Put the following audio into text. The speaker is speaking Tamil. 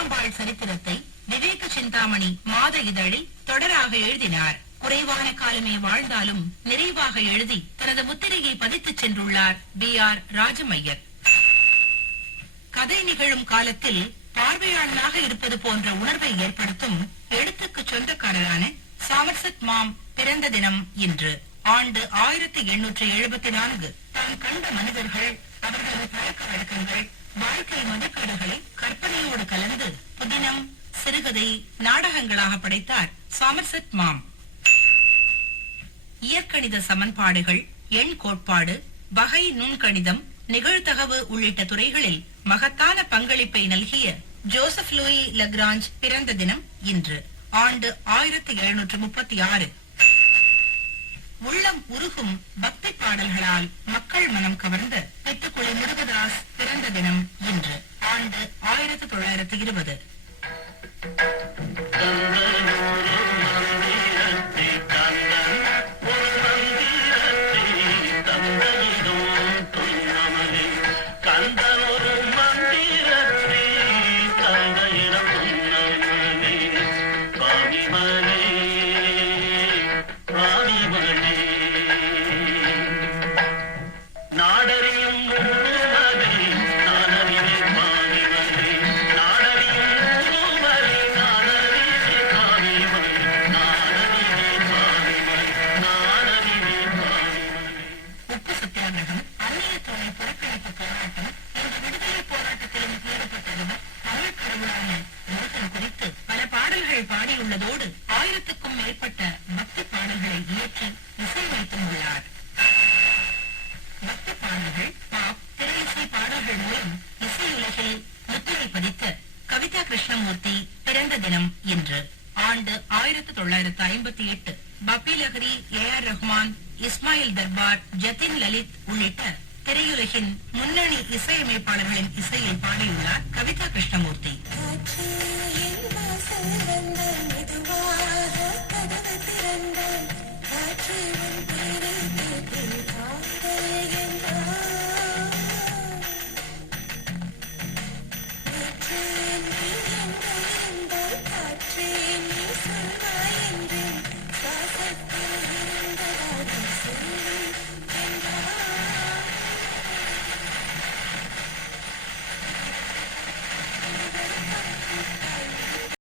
நீலாம்பாள் சரித்திரத்தை விவேக சிந்தாமணி மாத இதழில் தொடராக எழுதினார். குறைவான காலமே வாழ்ந்தாலும் நிறைவாக எழுதி தனது முத்திரையை பதித்துச் சென்றுள்ளார் B.R. ராஜமையர். கதை நிகழும் காலத்தில் பார்வையாளனாக இருப்பது போன்ற உணர்வை ஏற்படுத்தும் எழுத்துக்கு சொந்தக்காரரான சாமர்செட் மாம் பிறந்த தினம் இன்று. ஆண்டு 1874. தான் கண்ட மனிதர்கள், அவர்களது பழக்க வழக்கங்கள், வாழ்க்கை மதிப்பீடுகளை கற்பனையோடு கலந்து புதினம், சிறுகதை, நாடகங்களாக படைத்தார் சாமர்செட் மாம். இயற்கணித சமன்பாடுகள், எண் கோட்பாடு, வகை நுண்கணிதம், நிகழ்தகவு உள்ளிட்ட துறைகளில் மகத்தான பங்களிப்பை நல்கிய ஜோசப் லூயி லக்ராஞ்ச் பிறந்த தினம் இன்று. ஆண்டு 1736. உள்ளம் உருகும் பக்தி பாடல்களால் மக்கள் மனம் கவர்ந்த பெத்துக்குளி முருகதாஸ் பிறந்த தினம் இன்று. ஆண்டு 1920. பாடியுள்ளதோடு 1000க்கும் மேற்பட்ட பக்தி பாடல்களை இயற்றி இசையமைத்தும் உள்ளார். பக்தி பாடல்கள், பாப், திரையிசை பாடல்கள் மூலம் இசையுலகில் முத்திரை பதித்த கவிதா கிருஷ்ணமூர்த்தி பிறந்த தினம் இன்று. ஆண்டு 1958. பப்பி லஹரி, A.R. ரஹ்மான், இஸ்மாயில் தர்பார், ஜதின் லலித் உள்ளிட்ட திரையுலகின் முன்னணி இசையமைப்பாளர்களின் இசையை பாடியுள்ளார் கவிதா கிருஷ்ணமூர்த்தி.